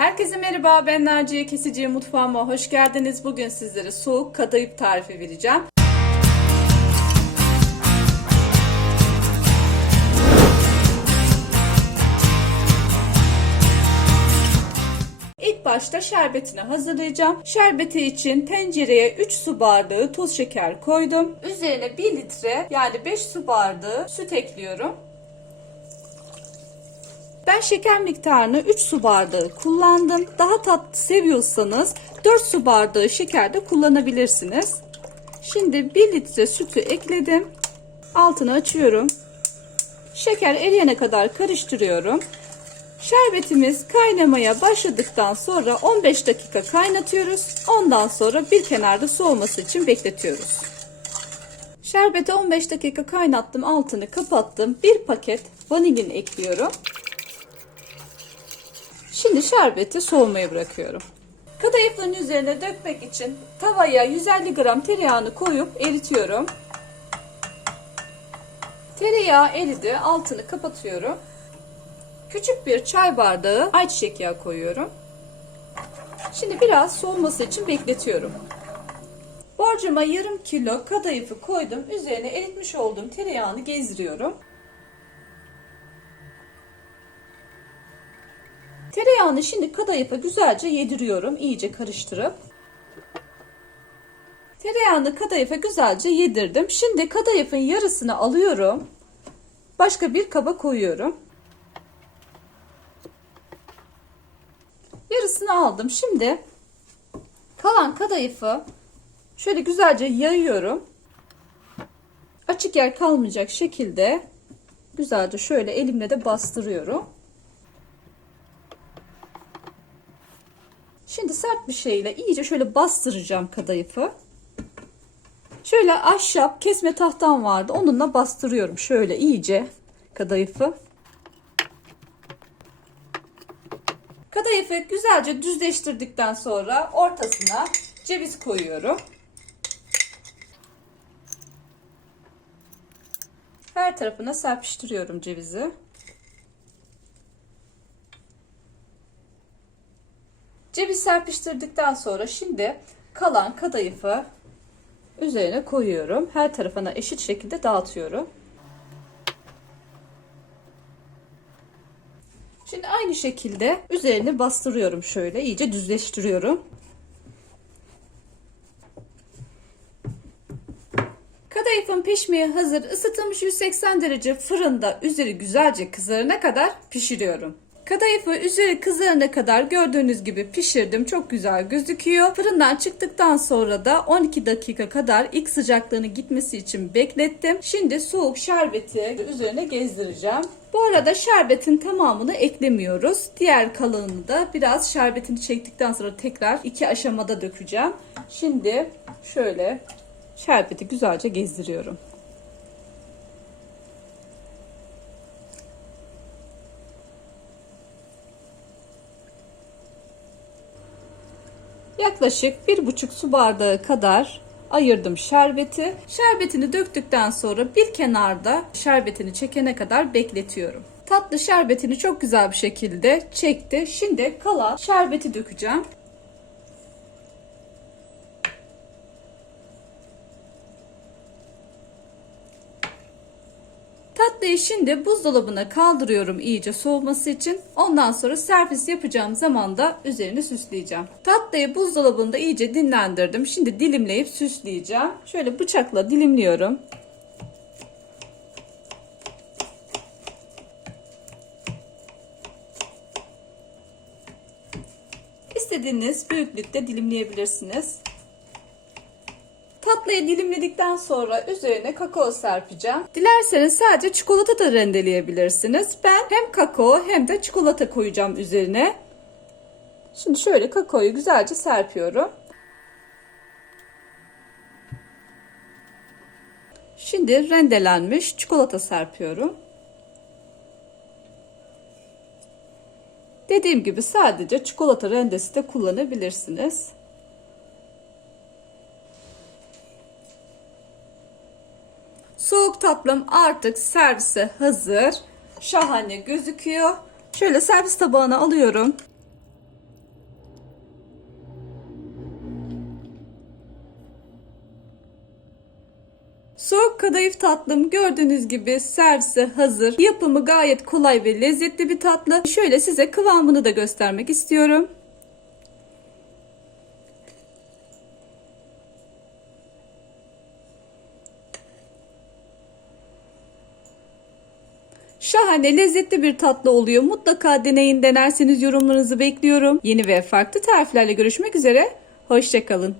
Herkese merhaba ben Naciye Kesici mutfağıma hoş geldiniz. Bugün sizlere soğuk kadayıf tarifi vereceğim. İlk başta şerbetini hazırlayacağım. Şerbeti için tencereye 3 su bardağı toz şeker koydum. Üzerine 1 litre yani 5 su bardağı süt ekliyorum. Ben şeker miktarını 3 su bardağı kullandım. Daha tatlı seviyorsanız 4 su bardağı şeker de kullanabilirsiniz. Şimdi 1 litre sütü ekledim. Altını açıyorum. Şeker eriyene kadar karıştırıyorum. Şerbetimiz kaynamaya başladıktan sonra 15 dakika kaynatıyoruz. Ondan sonra bir kenarda soğuması için bekletiyoruz. Şerbeti 15 dakika kaynattım, altını kapattım. Bir paket vanilin ekliyorum. Şimdi şerbeti soğumaya bırakıyorum. Kadayıfın üzerine dökmek için tavaya 150 gram tereyağını koyup eritiyorum. Tereyağı eridi, altını kapatıyorum. Küçük bir çay bardağı ayçiçek yağı koyuyorum. Şimdi biraz soğuması için bekletiyorum. Borcama yarım kilo kadayıfı koydum. Üzerine eritmiş olduğum tereyağını gezdiriyorum. Tereyağını şimdi kadayıfa güzelce yediriyorum. iyice karıştırıp. Tereyağını kadayıfa güzelce yedirdim. Şimdi kadayıfın yarısını alıyorum. Başka bir kaba koyuyorum. Yarısını aldım. Şimdi kalan kadayıfı şöyle güzelce yayıyorum. Açık yer kalmayacak şekilde güzelce şöyle elimle de bastırıyorum. Şimdi sert bir şeyle iyice şöyle bastıracağım kadayıfı. Şöyle ahşap kesme tahtam vardı. Onunla bastırıyorum şöyle iyice kadayıfı. Kadayıfı güzelce düzleştirdikten sonra ortasına ceviz koyuyorum. Her tarafına serpiştiriyorum cevizi. Ceviz serpiştirdikten sonra şimdi kalan kadayıfı üzerine koyuyorum. Her tarafına eşit şekilde dağıtıyorum. Şimdi aynı şekilde üzerine bastırıyorum şöyle iyice düzleştiriyorum. Kadayıfın pişmeye hazır ısıtılmış 180 derece fırında üzeri güzelce kızarana kadar pişiriyorum. Kadayıfı üzeri kızarana kadar gördüğünüz gibi pişirdim. Çok güzel gözüküyor. Fırından çıktıktan sonra da 12 dakika kadar ilk sıcaklığını gitmesi için beklettim. Şimdi soğuk şerbeti üzerine gezdireceğim. Bu arada şerbetin tamamını eklemiyoruz. Diğer kalanını da biraz şerbetini çektikten sonra tekrar iki aşamada dökeceğim. Şimdi şöyle şerbeti güzelce gezdiriyorum. Yaklaşık bir buçuk su bardağı kadar ayırdım şerbeti. Şerbetini döktükten sonra bir kenarda şerbetini çekene kadar bekletiyorum. Tatlı şerbetini çok güzel bir şekilde çekti. Şimdi kalan şerbeti dökeceğim. Tatlıyı şimdi buzdolabına kaldırıyorum iyice soğuması için. Ondan sonra servis yapacağım zaman da üzerini süsleyeceğim. Tatlıyı buzdolabında iyice dinlendirdim. Şimdi dilimleyip süsleyeceğim. Şöyle bıçakla dilimliyorum. İstediğiniz büyüklükte dilimleyebilirsiniz. Tatlıyı dilimledikten sonra üzerine kakao serpeceğim. Dilerseniz sadece çikolata da rendeleyebilirsiniz. Ben hem kakao hem de çikolata koyacağım üzerine. Şimdi şöyle kakaoyu güzelce serpiyorum. Şimdi rendelenmiş çikolata serpiyorum. Dediğim gibi sadece çikolata rendesi de kullanabilirsiniz. Soğuk tatlım artık servise hazır. Şahane gözüküyor. Şöyle servis tabağına alıyorum. Soğuk kadayıf tatlım gördüğünüz gibi servise hazır. Yapımı gayet kolay ve lezzetli bir tatlı. Şöyle size kıvamını da göstermek istiyorum. Şahane lezzetli bir tatlı oluyor. Mutlaka deneyin denerseniz yorumlarınızı bekliyorum. Yeni ve farklı tariflerle görüşmek üzere. Hoşçakalın.